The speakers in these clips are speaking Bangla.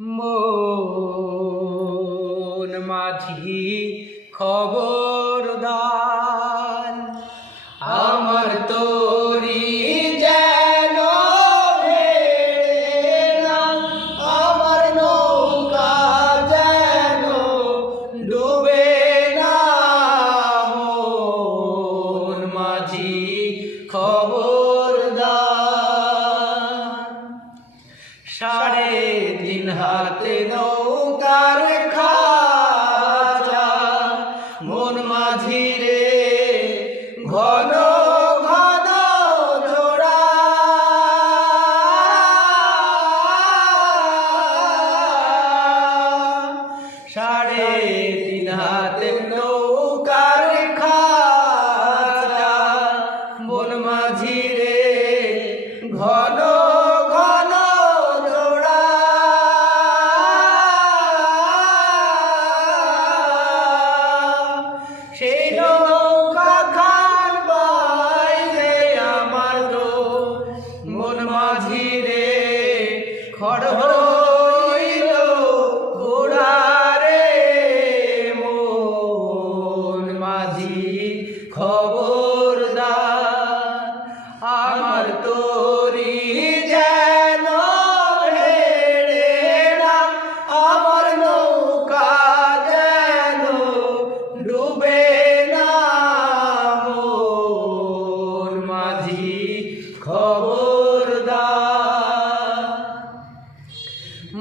মন মাঝি খবরদার, আমার তোরি যেন ভেড়ে না, আমার নৌকা যেন ডুবে না। মন মাঝি খবরদার, 3.5 হাতে নৌকার খাঁচা, মন মাঝি রে ঘন ঘন জোড়া। সাড়ে 3 হাতে নৌকার খাঁচা, মন মাঝি রে ঘন ঘন জোড়া। সেই নৌকা খান বাইরে আমার তো মন মাঝি রে খড় হইল ঘোড়া রে। মন মাঝি খবরদার, আমার তোরি যেন ভেড়ে না, আমার নৌকা যেন ডুবে না। মন মাঝি খবরদার,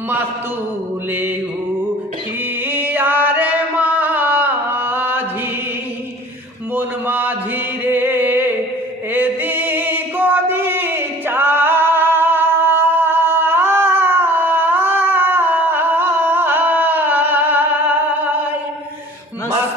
মাছ তুলে উঠিয়ারে মাঝি, মন মাঝি রে এদিক ওদিক চায়। মাছ